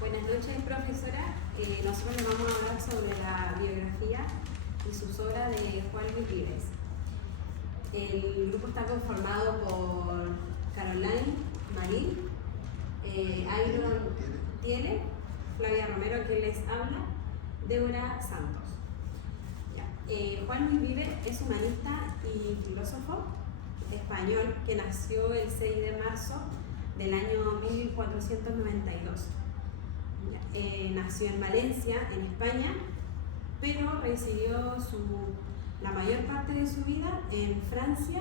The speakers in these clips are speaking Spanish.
Buenas noches, profesora. Nosotros le vamos a hablar sobre la biografía y sus obras de Juan Luis Vives. El grupo está conformado por Caroline Marín, Iron Tiele, Flavia Romero, que les habla, Débora Santos. Juan Luis Vives es humanista y filósofo español que nació el 6 de marzo del año 1492. Nació en Valencia, en España, pero residió la mayor parte de su vida en Francia,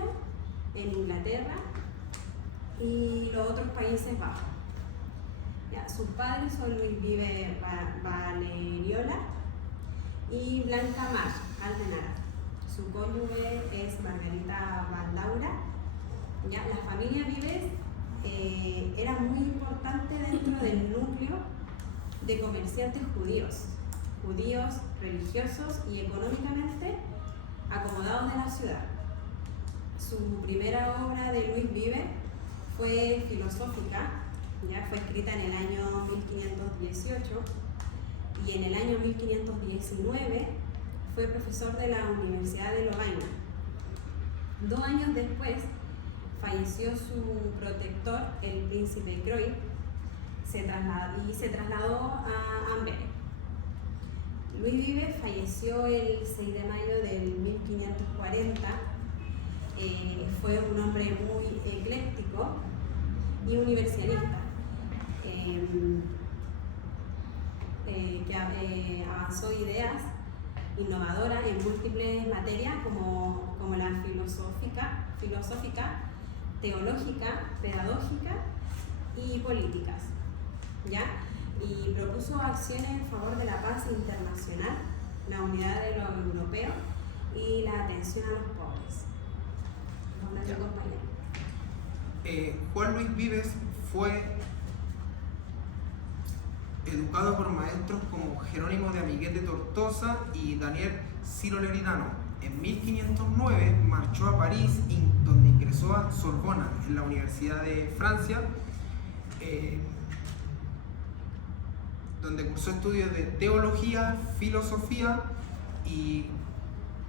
en Inglaterra y los otros Países Bajos. Sus padres son Luis Vives Valeriola y Blanca Mar Almenara. Su cónyuge es Margarita Baldaura. La familia Vives era muy importante dentro del núcleo de comerciantes judíos religiosos y económicamente acomodados de la ciudad. Su primera obra de Luis Vives fue filosófica, fue escrita en el año 1518 y en el año 1519 fue profesor de la Universidad de Lovaina. 2 años después falleció su protector, el príncipe Croy, y se trasladó a Amberes. Luis Vives falleció el 6 de mayo del 1540. Fue un hombre muy ecléctico y universalista, que avanzó ideas innovadoras en múltiples materias como la filosófica, teológica, pedagógica y políticas. Y propuso acciones en favor de la paz internacional, la unidad de los europeos y la atención a los pobres. Juan Luis Vives fue educado por maestros como Jerónimo de Amiguet de Tortosa y Daniel Ciro Leridano. En 1509 marchó a París, donde ingresó a Sorbona, en la Universidad de Francia, donde cursó estudios de teología, filosofía y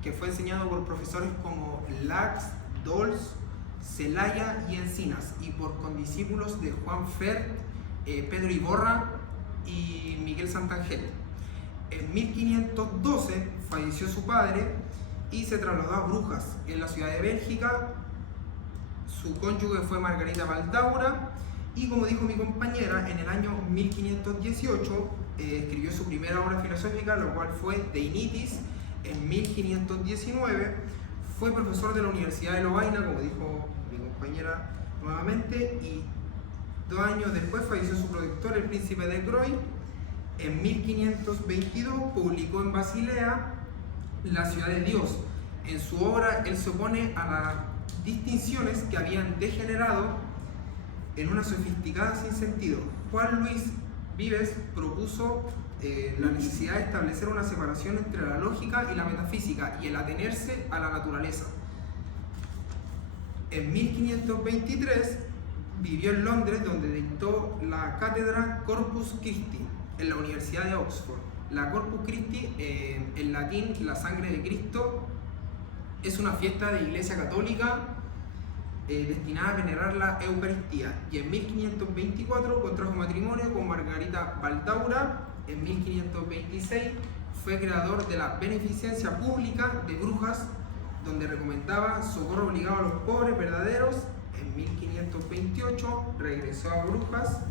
que fue enseñado por profesores como Lax, Dols, Celaya y Encinas, y por condiscípulos de Juan Fert, Pedro Iborra y Miguel Santangel. En 1512 falleció su padre y se trasladó a Brujas, en la ciudad de Bélgica. Su cónyuge fue Margarita Baldaura. Y como dijo mi compañera, en el año 1518 escribió su primera obra filosófica, lo cual fue De Initis. En 1519 fue profesor de la Universidad de Lovaina, como dijo mi compañera nuevamente, y 2 años después falleció su protector, el príncipe de Croy. En 1522 publicó en Basilea La ciudad de Dios. En su obra él se opone a las distinciones que habían degenerado en una sofisticada sin sentido. Juan Luis Vives propuso la necesidad de establecer una separación entre la lógica y la metafísica y el atenerse a la naturaleza. En 1523 vivió en Londres, donde dictó la cátedra Corpus Christi en la Universidad de Oxford. La Corpus Christi, en latín, la sangre de Cristo, es una fiesta de Iglesia Católica destinada a venerar la Eucaristía. Y en 1524 contrajo matrimonio con Margarita Baldaura. En 1526 fue creador de la Beneficencia Pública de Brujas, donde recomendaba socorro obligado a los pobres verdaderos. En 1528 regresó a Brujas,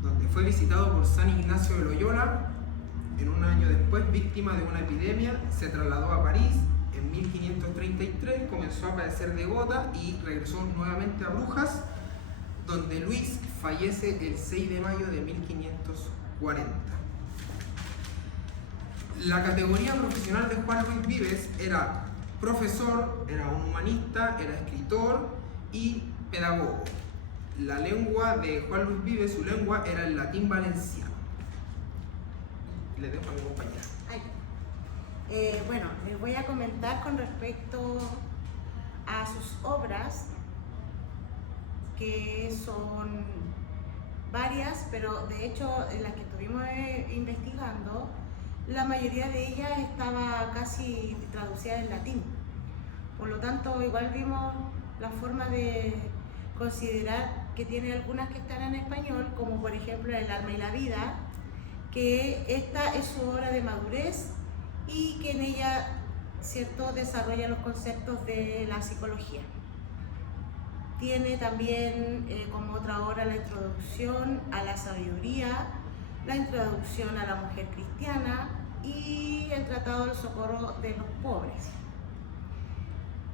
donde fue visitado por San Ignacio de Loyola. En un año después, víctima de una epidemia, se trasladó a París. En 1533 comenzó a padecer de gota y regresó nuevamente a Brujas, donde Luis fallece el 6 de mayo de 1540. La categoría profesional de Juan Luis Vives era profesor, era un humanista, era escritor y pedagogo. La lengua de Juan Luis Vives, su lengua, era el latín valenciano. Le dejo a mi compañera. Bueno, les voy a comentar con respecto a sus obras, que son varias, pero de hecho en las que estuvimos investigando, la mayoría de ellas estaba casi traducida en latín. Por lo tanto, igual vimos la forma de considerar que tiene algunas que están en español, como por ejemplo El alma y la vida, que esta es su obra de madurez y que en ella, ¿cierto?, desarrolla los conceptos de la psicología. Tiene también como otra obra la introducción a la sabiduría, la introducción a la mujer cristiana y el tratado del socorro de los pobres,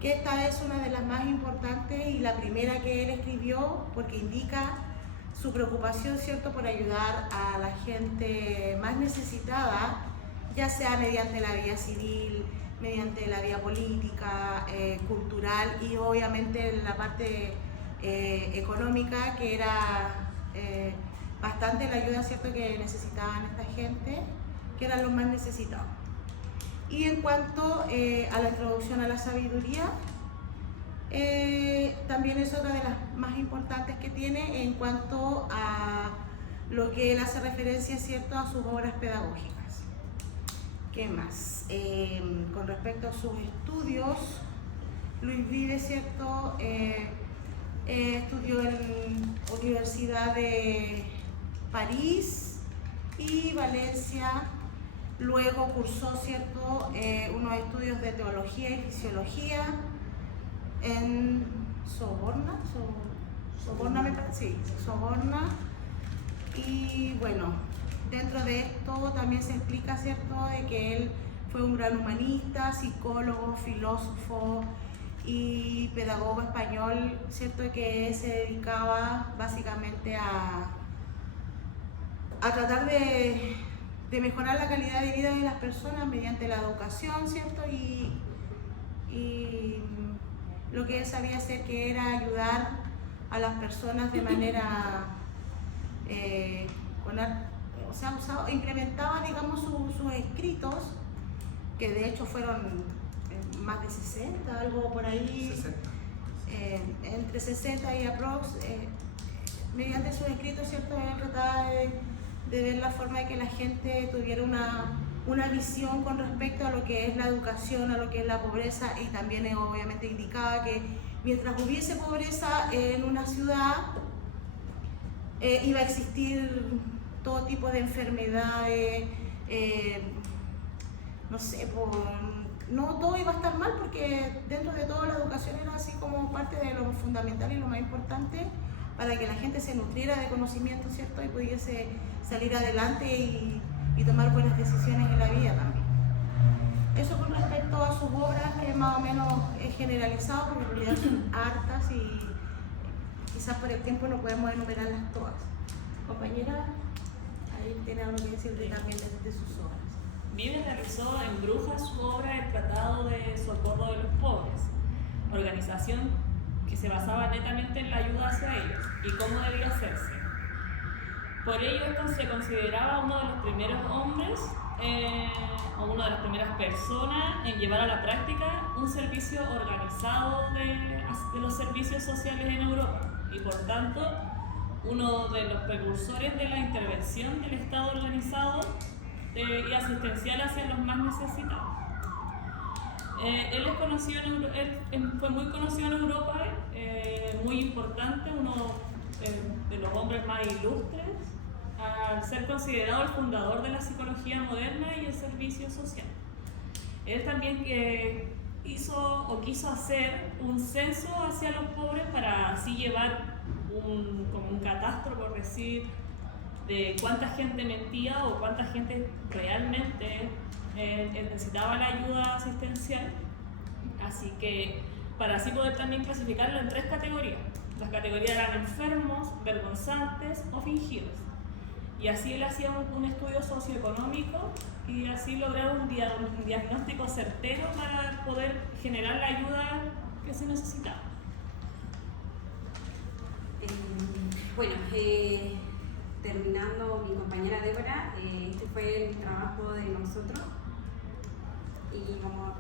que esta es una de las más importantes y la primera que él escribió porque indica su preocupación, ¿cierto?, por ayudar a la gente más necesitada, ya sea mediante la vía civil, mediante la vía política, cultural y obviamente en la parte económica, que era bastante la ayuda, ¿cierto?, que necesitaban esta gente, que eran los más necesitados. Y en cuanto a la introducción a la sabiduría, también es otra de las más importantes que tiene en cuanto a lo que él hace referencia, ¿cierto?, a sus obras pedagógicas. ¿Qué más? Con respecto a sus estudios, Luis Vives, ¿cierto?, estudió en la Universidad de París y Valencia. Luego cursó, ¿cierto?, unos estudios de teología y fisiología en Soborna, me parece, sí, Soborna. Y bueno, dentro de esto también se explica, ¿cierto?, de que él fue un gran humanista, psicólogo, filósofo y pedagogo español, ¿cierto?, que se dedicaba básicamente a tratar de mejorar la calidad de vida de las personas mediante la educación, ¿cierto? Y lo que él sabía hacer, que era ayudar a las personas de manera, implementaba, digamos, sus escritos, que de hecho fueron más de 60, algo por ahí, 60. Entre 60 y aprox, mediante sus escritos, ¿cierto?, él trataba de ver la forma de que la gente tuviera una visión con respecto a lo que es la educación, a lo que es la pobreza, y también obviamente indicaba que mientras hubiese pobreza en una ciudad, iba a existir todo tipo de enfermedades, no sé, no todo iba a estar mal, porque dentro de todo la educación era así como parte de lo fundamental y lo más importante para que la gente se nutriera de conocimiento, ¿cierto?, y pudiese salir adelante y tomar buenas decisiones en la vida también. Eso con respecto a sus obras, que más o menos es generalizado, porque en realidad son hartas y quizás por el tiempo no podemos enumerarlas todas. Compañera, ahí tiene algo que decir también de sus obras. Vives realizó en Brujas su obra El Tratado de Socorro de los Pobres, organización que se basaba netamente en la ayuda hacia ellos y cómo debía hacerse. Por ello, esto se consideraba uno de los primeros hombres o una de las primeras personas en llevar a la práctica un servicio organizado de los servicios sociales en Europa y, por tanto, uno de los precursores de la intervención del Estado organizado y asistencial hacia los más necesitados. Él fue muy conocido en Europa, muy importante, uno de los hombres más ilustres, al ser considerado el fundador de la psicología moderna y el servicio social. Él también quiso hacer un censo hacia los pobres para así llevar como un catastro, por decir, de cuánta gente mentía o cuánta gente realmente necesitaba la ayuda asistencial. Así que para así poder también clasificarlo en 3 categorías. Las categorías eran enfermos, vergonzantes o fingidos. Y así él hacía un estudio socioeconómico y así lograr un diagnóstico certero para poder generar la ayuda que se necesitaba. Bueno, terminando, mi compañera Débora, este fue el trabajo de nosotros y vamos a